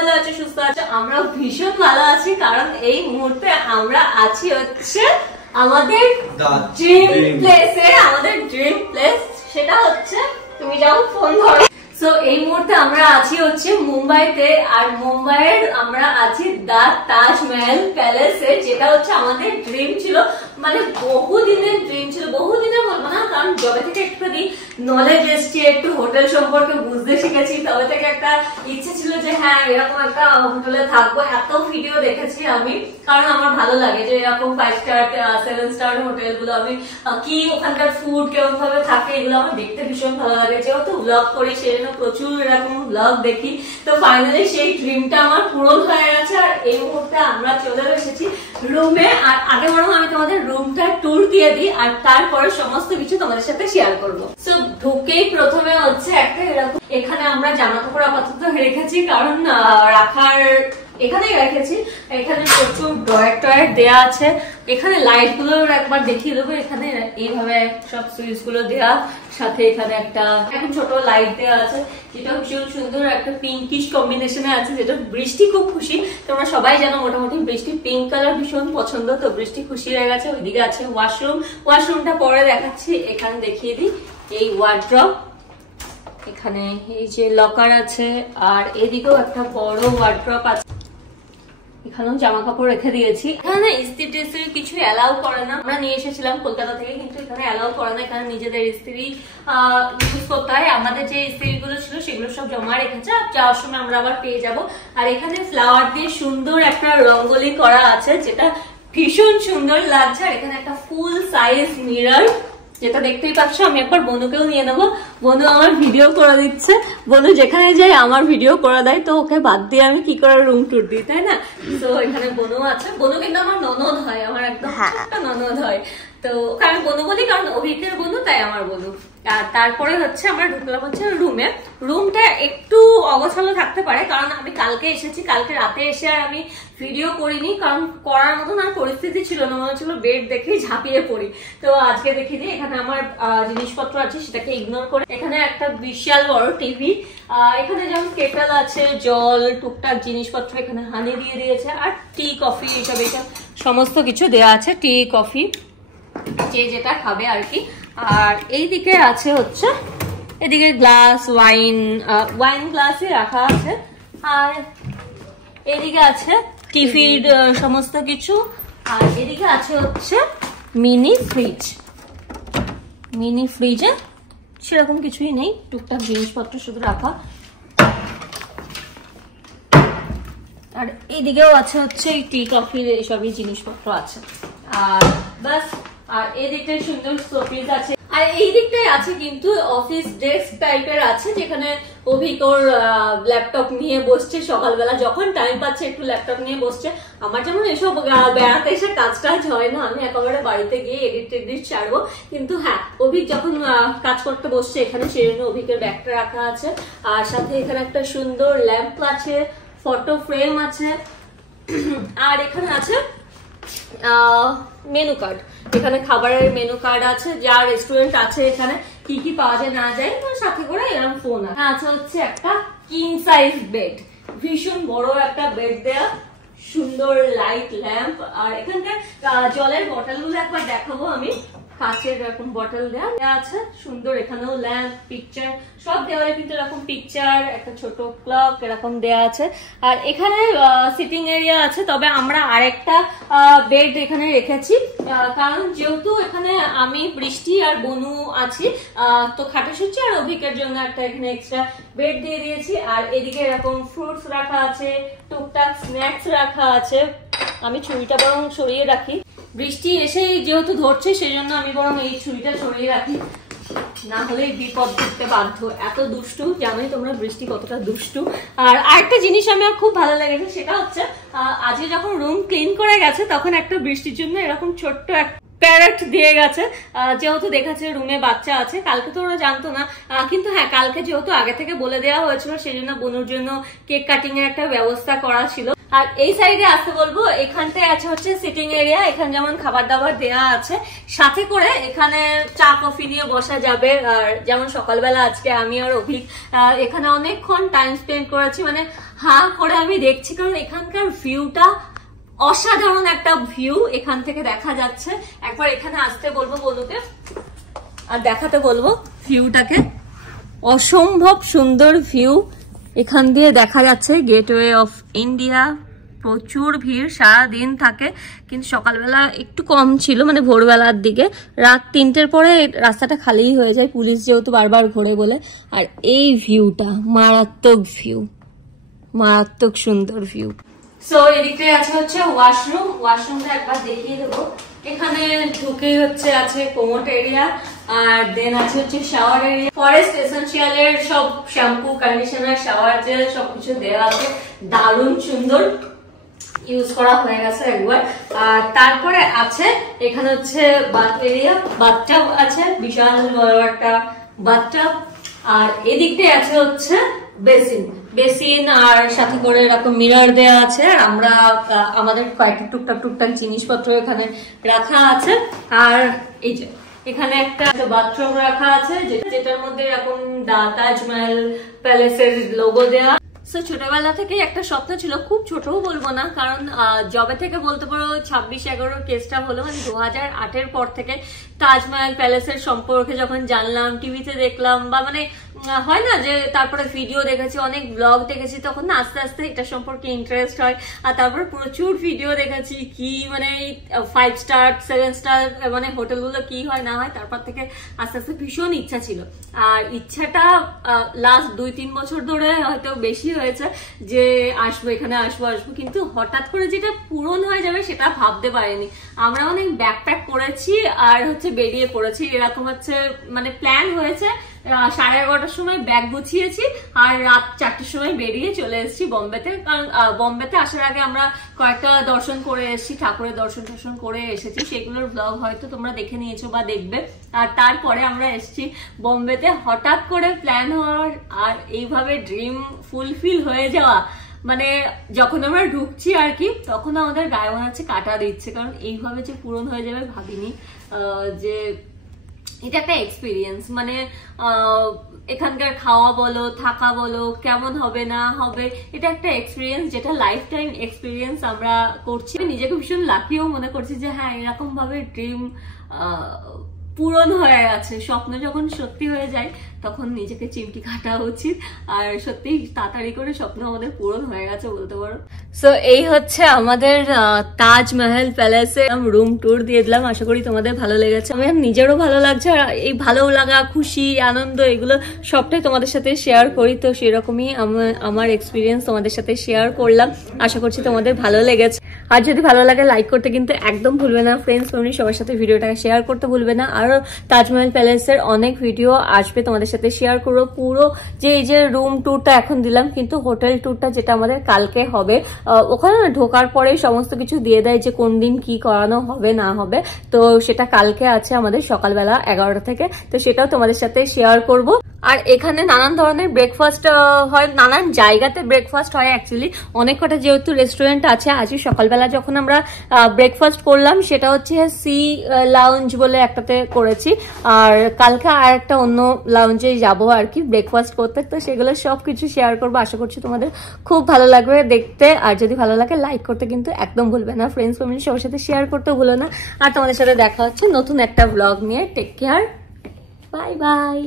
ভালো আছে, সুস্থ আছে, আমরা ভীষণ ভালো আছি। কারণ এই মুহূর্তে আমরা আছি হচ্ছে আমাদের ড্রিম প্লেসে। আমাদের ড্রিম প্লেস সেটা হচ্ছে, তুমি যাও ফোন ধরো। সো এই মুহূর্তে আমরা আছি হচ্ছে মুম্বাইতে, আর মুম্বাইয়ের আমরা আছি দা তাজমহল প্যালেসে, যেটা হচ্ছে আমাদের ড্রিম ছিল, মানে বহুদিনের ড্রিম ছিল। বহুদিনের বলবো না, কারণ যবে থেকে একটুখানি নলেজ এসছে, একটু হোটেল সম্পর্কে বুঝতে শিখেছি, তবে থেকে একটা ইচ্ছে ছিল যে হ্যাঁ এরকম একটা হোটেলে থাকবো। এত ভিডিও দেখেছি আমি, কারণ আমার ভালো লাগে যে এরকম 5 স্টার 7 স্টার হোটেল গুলো, আমি কি ওখানকার ফুড কেমন ভাবে থাকে এগুলো আমার দেখতে ভীষণ ভালো লাগে। যেহেতু ব্লগ করি সেজন্য প্রচুর এরকম ব্লগ দেখি। তো ফাইনালি সেই ড্রিমটা আমার পূরণ হয়ে গেছে, আর এই মুহূর্তে আমরা চলে এসেছি রুমে। আর আগে বরং আমি তোমাদের রুমটা ট্যুর দিয়ে দিই, আর তারপরে সমস্ত কিছু তোমাদের সাথে শেয়ার করবো। তো ঢুকেই প্রথমে হচ্ছে একটা এরকম, এখানে আমরা জামা কাপড় আপাতত রেখেছি, কারণ রাখার এখানেই রেখেছি। এখানে প্রচুর ড্রয়ার টয়ার দেওয়া আছে। এখানে লাইট গুলো একবার দেখিয়ে দেবো। এখানে এইভাবে সব সুইচ গুলো দেওয়া, সাথে এখানে একটা এখন ছোট লাইট দেওয়া আছে, যেটা ভীষণ সুন্দর একটা পিঙ্কিশ কম্বিনেশনে আছে, যেটা বৃষ্টি খুব খুশি। তোমরা সবাই জানো মোটামুটি বৃষ্টি পিঙ্ক কালার ভীষণ পছন্দ, তো বৃষ্টি খুশি হয়ে গেছে। ওইদিকে আছে ওয়াশরুম, ওয়াশরুমটা পরে দেখাচ্ছি। এখানে দেখিয়ে দিই এই ওয়ার্ড্রপ, এখানে এই যে লকার আছে, আর এদিকেও একটা বড় ওয়ার্ড্রপ আছে, এখানেও জামা কাপড় রেখে দিয়েছি। এখানে ইস্ত্রি টিস্ত্রি কিছু অ্যালাউ করে না, আমরা নিয়ে এসেছিলাম কলকাতা থেকে, কিন্তু এখানে অ্যালাউ করে না। এখানে নিজেদের ইস্ত্রি ইউজ করতে হয়। আমাদের যে ইস্ত্রি গুলো ছিল সেগুলো সব জমা রেখেছে, যাওয়ার সময় আমরা আবার পেয়ে যাব। আর এখানে ফ্লাওয়ার দিয়ে সুন্দর একটা রঙ্গোলি করা আছে, যেটা ভীষণ সুন্দর লাগছে। আর এখানে একটা ফুল সাইজ মিরর, যেটা দেখতেই পাচ্ছ। আমি একবার বনুকেও নিয়ে নেবো, বনু আমার ভিডিও করে দিচ্ছে। বনু যেখানে যাই আমার ভিডিও করে দেয়, তো ওকে বাদ দিয়ে আমি কি করে রুম ট্যুর দিই, তাই না? তো এখানে বনু আছে। বনু কিন্তু আমার ননদ হয়, আমার একদম ছোট্ট ননদ হয়। তো আমি বনু বলি কারণ অভিজ্ঞের বনু, তাই আমার বনু। আর তারপরে হচ্ছে আমরা ঢুকলাম হচ্ছে রুমে। রুমটা একটু অগোছালো থাকতে পারে, কারণ আমি কালকে এসেছি, কালকে রাতে এসে আর আমি ভিডিও করিনি, কারণ করার মতন আর পরিস্থিতি ছিল না। মনে হচ্ছিল বেড দেখেই ঝাঁপিয়ে পড়ি। তো আজকে দেখি যে এখানে আমার জিনিসপত্র আছে, সেটাকে ইগনোর করে এখানে একটা বিশাল বড় টিভি, এখানে যেমন কেটল আছে, জল, টুকটাক জিনিসপত্র, এখানে হানি দিয়ে দিয়েছে, আর টি কফি এইসব সমস্ত কিছু দেওয়া আছে। টি কফি যে যেটা খাবে আর কি। আর এইদিকে আছে হচ্ছে, এদিকে গ্লাস, ওয়াইন গ্লাসে রাখা আছে। আর এদিকে আছে টিফিন সমস্ত কিছু। আর এদিকে আছে হচ্ছে মিনি ফ্রিজ। মিনি ফ্রিজে সেরকম কিছুই নেই, টুকটাক জিনিসপত্র শুধু রাখা। আর এইদিকেও আছে হচ্ছে টি কফির এইসবই জিনিসপত্র আছে। আর বাস, আর এই দিকটায় সুন্দর শোপিস আছে। আর এই দিকটাই আছে কিন্তু অফিস ডেস্ক টাইপের আছে, যেখানে অভিক ওর ল্যাপটপ নিয়ে বসছে সকালবেলা, যখন টাইম পাচ্ছে একটু ল্যাপটপ নিয়ে বসছে। আমার যেমন এসব বেড়াতে এসে কাজ টাজ হয় না, আমি একেবারে বাড়িতে গিয়ে এডিট ছাড়বো। কিন্তু হ্যাঁ, অভিক যখন কাজ করতে বসছে এখানে, সেই জন্য অভিকের ব্যাগটা রাখা আছে। আর সাথে এখানে একটা সুন্দর ল্যাম্প আছে, ফটো ফ্রেম আছে। আর এখানে আছে মেনু কার্ড, এখানে খাবারের মেনু কার্ড আছে, যা রেস্টুরেন্ট আছে এখানে কি কি পাওয়া যায় না যায়, সাথে করে এরকম ফোন আছে। হচ্ছে একটা কিং সাইজ বেড, ভীষণ বড় একটা বেড দেয়া, সুন্দর লাইট ল্যাম্প। আর এখানকার জলের বটল গুলো একবার দেখাবো আমি, কাঁচের এরকম বটল দেওয়া আছে সুন্দর। এখানেও ল্যাম্প, পিকচার, সব দেওয়ালে কিন্তু এরকম পিকচার, একটা ছোট ক্লক এরকম দেওয়া আছে। আর এখানে সিটিং এরিয়া আছে, তবে আমরা আরেকটা বেড এখানে রেখেছি, কারণ যেহেতু এখানে আমি, বৃষ্টি আর বনু আছি, তো খাটে শুচ্ছি, আর অভিকের জন্য একটা এখানে এক্সট্রা বেড দিয়ে দিয়েছি। আর এদিকে এরকম ফ্রুটস রাখা আছে, টুকটাক স্ন্যাক্স রাখা আছে। আমি ছুরিটা বরং সরিয়ে রাখি, বৃষ্টি এসে যেহেতু ধরছে সেই জন্য আমি বরং এই ছুরিটা সরিয়ে রাখি, না হলে বিপদ করতে বাধ্য। এত দুষ্টু, জানোই তোমরা বৃষ্টি কতটা দুষ্টু। আর আরেকটা জিনিস আমার খুব ভালো লেগেছে, সেটা হচ্ছে আজকে যখন রুম ক্লিন করে গেছে, তখন একটা বৃষ্টির জন্য এরকম ছোট্ট একটা প্যারেট দিয়ে গেছে, যেহেতু দেখাচ্ছে রুমে বাচ্চা আছে। কালকে তো ওরা জানতো না, কিন্তু হ্যাঁ কালকে যেহেতু আগে থেকে বলে দেওয়া হয়েছিল, সেই জন্য বনুর জন্য কেক কাটিং এর একটা ব্যবস্থা করা ছিল। আর এই সাইডে আসতে বলবো, এখানটায় আছে হচ্ছে সিটিং এরিয়া, এখানে যেমন খাবার দাবার দেওয়া আছে, সাথে করে এখানে চা কফি নিয়ে বসা যাবে। আর যেমন সকালবেলা আজকে আমি আর অভিক এখানে অনেকক্ষণ টাইম স্পেন্ড করেছি, মানে হা করে আমি দেখছি, কারণ এখানকার ভিউটা অসাধারণ একটা ভিউ এখান থেকে দেখা যাচ্ছে। একবার এখানে আসতে বলবো বলুকে আর দেখাতে বলবো ভিউটাকে। অসম্ভব সুন্দর ভিউ এখান দিয়ে দেখা যাচ্ছে, গেটওয়ে অফ ইন্ডিয়া। প্রচুর ভিড়, সারাদিন থাকে, কিন্তু সকালবেলা একটু কম ছিল, মানে ভোরবেলার দিকে। রাত 3টের পরে রাস্তাটা খালিই হয়ে যায়, পুলিশ যেহেতু বারবার ঘোরে বলে। আর এই ভিউটা মারাত্মক ভিউ, মারাত্মক সুন্দর ভিউ। সো এদিকে আছে হচ্ছে ওয়াশরুম, ওয়াশরুমটা একবার দেখিয়ে দেবো। এখানে ঢুকেই হচ্ছে আছে কোমোট এরিয়া, আর দেন আছে হচ্ছে শাওয়ার এরিয়া। ফরেস্ট এসেনশিয়ালের সব শ্যাম্পু, কন্ডিশনার, শাওয়ার জেল সবকিছু দেওয়া আছে, দারুণ সুন্দর, ইউজ করা হয়ে গেছে একবার। আর তারপরে আছে এখানে হচ্ছে বাথ এরিয়া, বাথটাব আছে, বিশাল বড় একটা বাথটাব। আর এদিকটাই আছে হচ্ছে বেসিন, বেসিন আর সাথে করে এরকম মিরর দেওয়া আছে। আর আমরা আমাদের কয়েকটা টুকটাক জিনিসপত্র এখানে রাখা আছে। আর এই যে এখানে একটা বাথরুম রাখা আছে, যেটার মধ্যে এরকম তাজমহল প্যালেসের লোগো দেওয়া। ছোটবেলা থেকে একটা স্বপ্ন ছিল, খুব ছোটও বলবো না, কারণ জবে থেকে বলতে পারো 26/11 কেসটা হলো, মানে 2008-এর পর থেকে তাজমহল প্যালেসের সম্পর্কে যখন জানলাম, টিভিতে দেখলাম, বা মানে হয় না যে তারপরে ভিডিও দেখেছি, অনেক ব্লগ দেখেছি, তখন না আস্তে আস্তে এটা সম্পর্কে ইন্টারেস্ট হয়। আর তারপর প্রচুর ভিডিও দেখেছি, কি মানে 5 স্টার 7 স্টার মানে হোটেলগুলো কি হয় না হয়, তারপর থেকে আস্তে আস্তে ভীষণ ইচ্ছা ছিল। আর ইচ্ছাটা লাস্ট 2-3 বছর ধরে হয়তো বেশি হয়েছে যে আসবো, এখানে আসবো, কিন্তু হঠাৎ করে যেটা পূরণ হয়ে যাবে সেটা ভাবতে পারিনি। আমরা অনেক ব্যাকপ্যাক করেছি আর হচ্ছে বেরিয়ে পড়েছি, এরকম হচ্ছে মানে প্ল্যান হয়েছে। 11:30টার সময় ব্যাগ গুছিয়েছি আর রাত 4টের সময় বেরিয়ে চলে এসেছি বোম্বেতে। কারণ বোম্বেতে আসার আগে আমরা কয়েকটা দর্শন করে এসেছি, ঠাকুরের দর্শন করে এসেছি, সেগুলোর ব্লগ হয়তো তোমরা দেখে নিয়েছো বা দেখবে। আর তারপরে আমরা এসেছি বোম্বেতে, হঠাৎ করে প্ল্যান হওয়ার আর এইভাবে ড্রিম ফুলফিল হয়ে যাওয়া, মানে যখন আমরা ঢুকছি আর কি, তখন আমাদের গায়ে মনে হচ্ছে কাটা দিচ্ছে, কারণ এইভাবে যে পূরণ হয়ে যাবে ভাবিনি। যে এটা একটা এক্সপিরিয়েন্স, মানে এখানকার খাওয়া বলো, থাকা বলো, কেমন হবে না হবে, এটা একটা এক্সপিরিয়েন্স, যেটা লাইফ টাইম এক্সপিরিয়েন্স আমরা করছি। নিজেকে ভীষণ লাকিও মনে করছি যে হ্যাঁ, এরকম ভাবে ড্রিম পূরণ হয়ে গেছে। স্বপ্ন যখন সত্যি হয়ে যায় তখন নিজেকে চিমটি কাটা উচিত, আর সত্যি তাড়াতাড়ি করে স্বপ্ন আমাদের পূরণ হয়ে গেছে বলতে পারো। সো এই হচ্ছে আমাদের তাজমহল প্যালেসে রুম ট্যুর দিয়ে দিলাম, আশা করি তোমাদের ভালো লেগেছে। আমার নিজেরও ভালো লাগছে, আর এই ভালো লাগা, খুশি, আনন্দ এগুলো সবটাই তোমাদের সাথে শেয়ার করি। তো সেরকমই আমার এক্সপিরিয়েন্স তোমাদের সাথে শেয়ার করলাম, আশা করছি তোমাদের ভালো লেগেছে। আর যদি ভালো লাগে লাইক করতে কিন্তু একদম ভুলবে না, ফ্রেন্ডস ফ্যামিলি সবার সাথে ভিডিওটাকে শেয়ার করতে ভুলবে না। আর তাজমহল প্যালেসের অনেক ভিডিও আসবে তোমাদের সাথে শেয়ার করবো। পুরো যে এই যে রুম ট্যুরটা এখন দিলাম, কিন্তু হোটেল ট্যুরটা যেটা আমাদের কালকে হবে, ওখানে ঢোকার পরে সমস্ত কিছু দিয়ে দেয় যে কোন দিন কি করানো হবে না হবে, তো সেটা কালকে আছে আমাদের সকালবেলা 11টা থেকে, তো সেটাও তোমাদের সাথে শেয়ার করব। আর এখানে নানান ধরনের ব্রেকফাস্ট হয়, নানান জায়গাতে ব্রেকফাস্ট হয় অ্যাকচুয়ালি, অনেক কটা যেহেতু রেস্টুরেন্ট আছে। আজকে সকালবেলা যখন আমরা ব্রেকফাস্ট করলাম সেটা হচ্ছে সি লাউঞ্জ বলে একটাতে করেছি, আর কালকে আর একটা অন্য লাউঞ্জে যাবো আর কি ব্রেকফাস্ট করতে। তো সেগুলো সবকিছু শেয়ার করবো, আশা করছি তোমাদের খুব ভালো লাগবে দেখতে। আর যদি ভালো লাগে লাইক করতে কিন্তু একদম ভুলবে না, ফ্রেন্ডস ফ্যামিলি সবার সাথে শেয়ার করতে ভুলো না। আর তোমাদের সাথে দেখা হচ্ছে নতুন একটা ব্লগ নিয়ে। Take care, bye by.